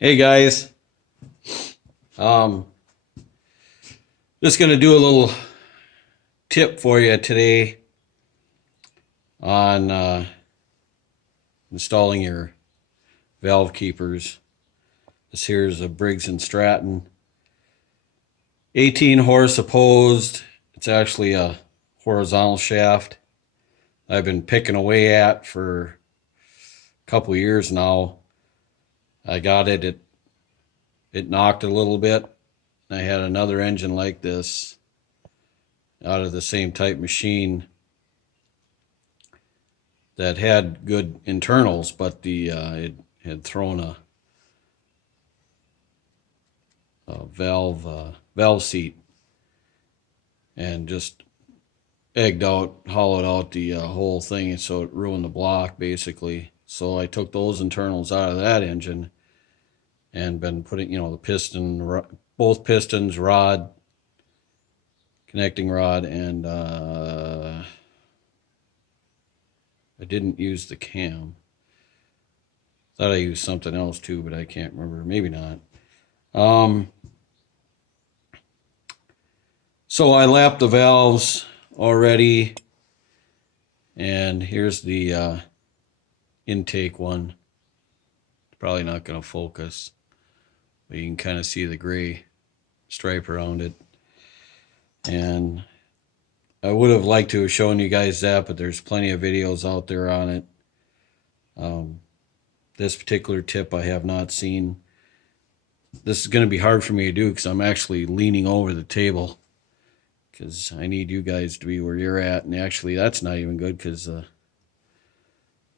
Hey guys, um, just gonna do a little tip for you today on installing your valve keepers. This here is a Briggs and Stratton 18 horse opposed. It's actually a horizontal shaft I've been picking away at for a couple years now. I got it. It knocked a little bit. I had another engine like this out of the same type machine that had good internals, but the it had thrown a valve seat and just hollowed out the whole thing, and so it ruined the block basically. So I took those internals out of that engine and been putting, the both pistons, rod, connecting rod, and I didn't use the cam. Thought I used something else too, but I can't remember. Maybe not. So I lapped the valves already, and here's the intake one. Probably not going to focus, but you can kind of see the gray stripe around it. And I would have liked to have shown you guys that, but there's plenty of videos out there on it. This particular tip I have not seen. This is going to be hard for me to do because I'm actually leaning over the table because I need you guys to be where you're at. And actually, that's not even good because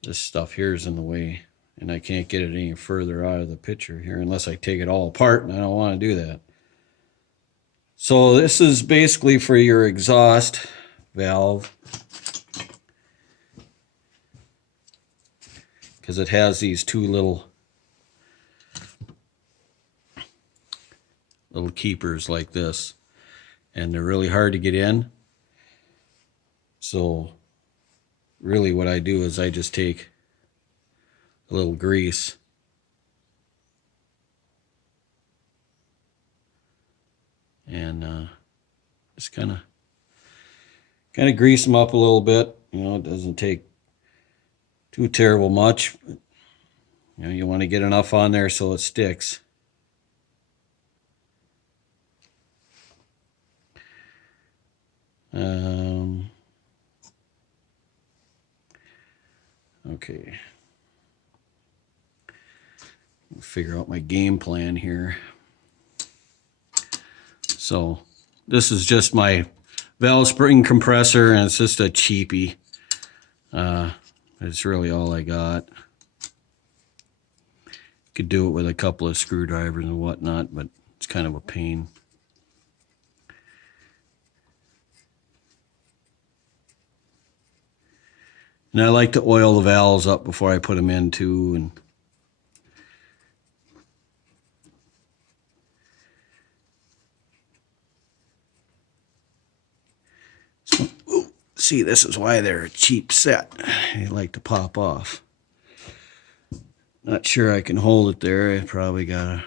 this stuff here is in the way, and I can't get it any further out of the picture here unless I take it all apart, and I don't want to do that. So this is basically for your exhaust valve, because it has these two little keepers like this, and they're really hard to get in. So really what I do is I just take a little grease and just kind of grease them up a little bit. It doesn't take too terrible much, but you want to get enough on there so it sticks. Okay. I'll figure out my game plan here. So this is just my valve spring compressor, and it's just a cheapie. It's really all I got. Could do it with a couple of screwdrivers and whatnot, but it's kind of a pain. And I like to oil the valves up before I put them in too. And so, see, this is why they're a cheap set. They like to pop off. Not sure I can hold it there. I probably gotta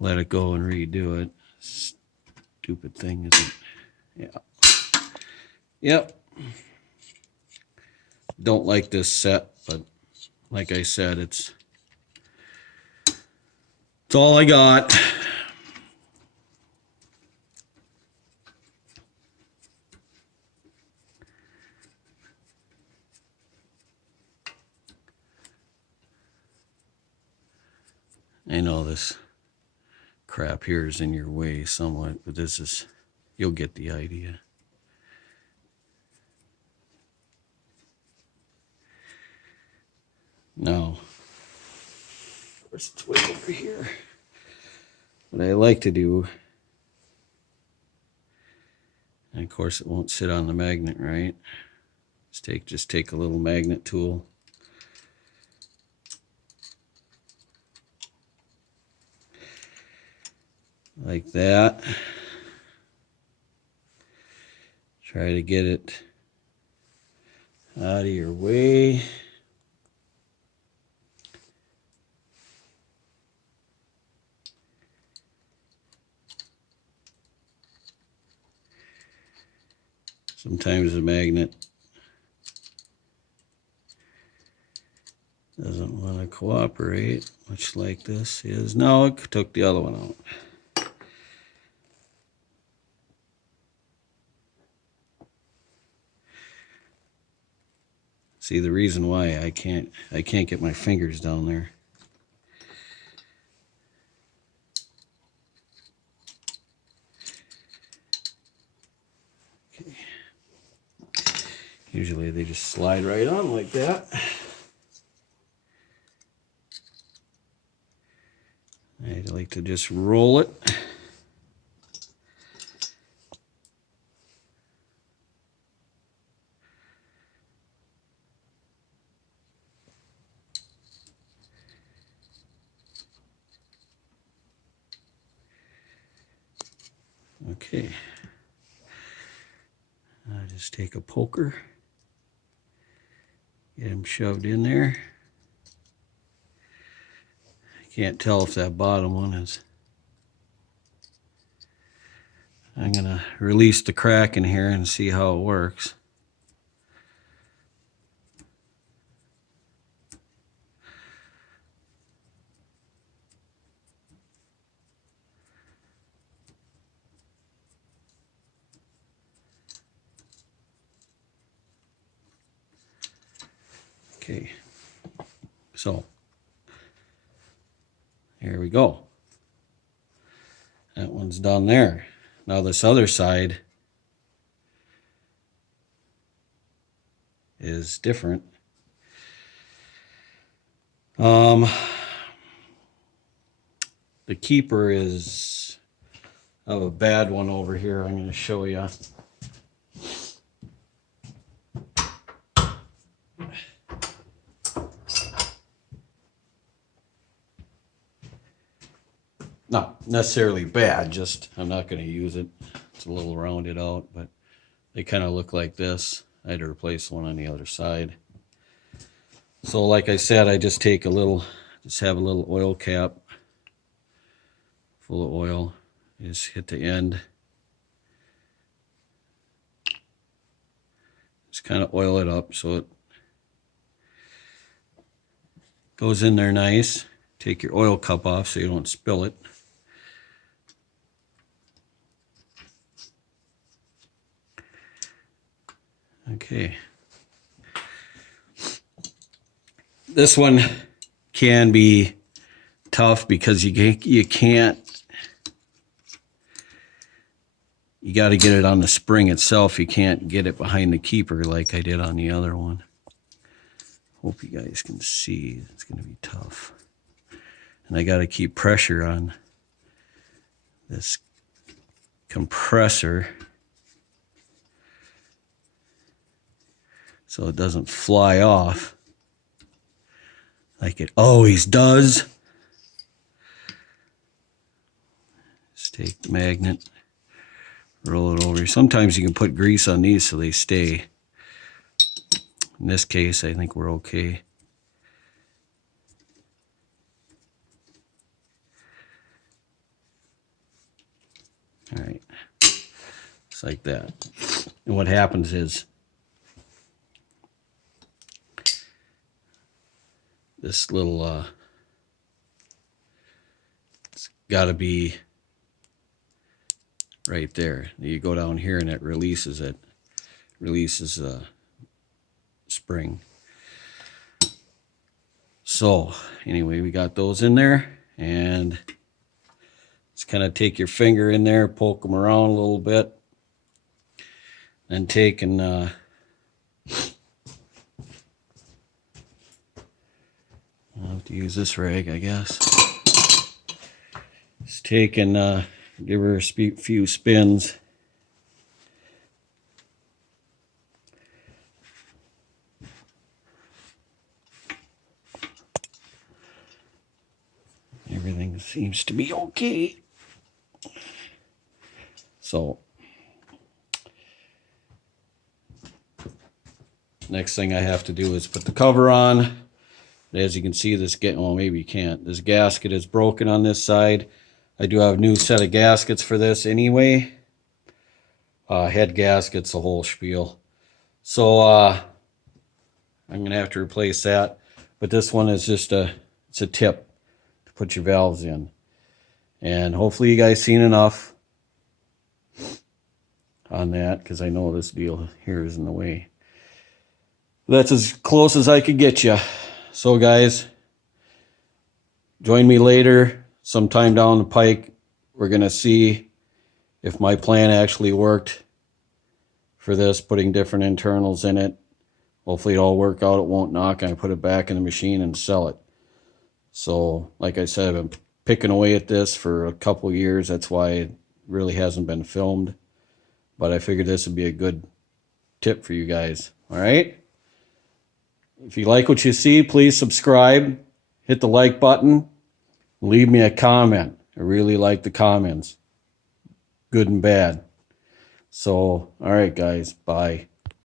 let it go and redo it. Stupid thing, isn't it? Yeah. Yep. Don't like this set, but like I said, it's all I got. I know this crap here is in your way somewhat, but you'll get the idea. Now, of course, it's way over here. What I like to do, and of course it won't sit on the magnet, right? Just take a little magnet tool. Like that. Try to get it out of your way. Sometimes the magnet doesn't want to cooperate, much like this is. No, it took the other one out. See, the reason why I can't get my fingers down there. Okay. Usually they just slide right on like that. I like to just roll it. Okay. I just take a poker, get them shoved in there. I can't tell if that bottom one is. I'm gonna release the crack in here and see how it works. Okay, so here we go. That one's done there. Now this other side is different. The keeper is of a bad one over here. I'm going to show you. Not necessarily bad, just I'm not going to use it. It's a little rounded out, but they kind of look like this. I had to replace one on the other side. So like I said, I just take a little, just have a little oil cap full of oil. Just hit the end. Just kind of oil it up so it goes in there nice. Take your oil cup off so you don't spill it. Okay. This one can be tough because you can't. You got to get it on the spring itself. You can't get it behind the keeper like I did on the other one. Hope you guys can see. It's going to be tough. And I got to keep pressure on this compressor so it doesn't fly off like it always does. Just take the magnet, roll it over. Sometimes you can put grease on these so they stay. In this case, I think we're okay. All right, just like that. And what happens is this little, it's got to be right there. You go down here and it releases it. Releases the spring. So anyway, we got those in there, and just kind of take your finger in there, poke them around a little bit, and take and I'll have to use this rag, I guess. Just take and give her a few spins. Everything seems to be okay. So next thing I have to do is put the cover on. As you can see, well, maybe you can't. This gasket is broken on this side. I do have a new set of gaskets for this anyway. head gaskets, the whole spiel. So I'm gonna have to replace that. But this one is just it's a tip to put your valves in. And hopefully you guys seen enough on that, because I know this deal here is in the way. That's as close as I could get you. So guys, join me later sometime down the pike. We're gonna see if my plan actually worked for this, putting different internals in it. Hopefully it'll work out, it won't knock, and I put it back in the machine and sell it. So like I said, I've been picking away at this for a couple years. That's why it really hasn't been filmed. But I figured this would be a good tip for you guys. All right? If you like what you see, please subscribe. Hit the like button. Leave me a comment. I really like the comments. Good and bad. So, all right, guys. Bye.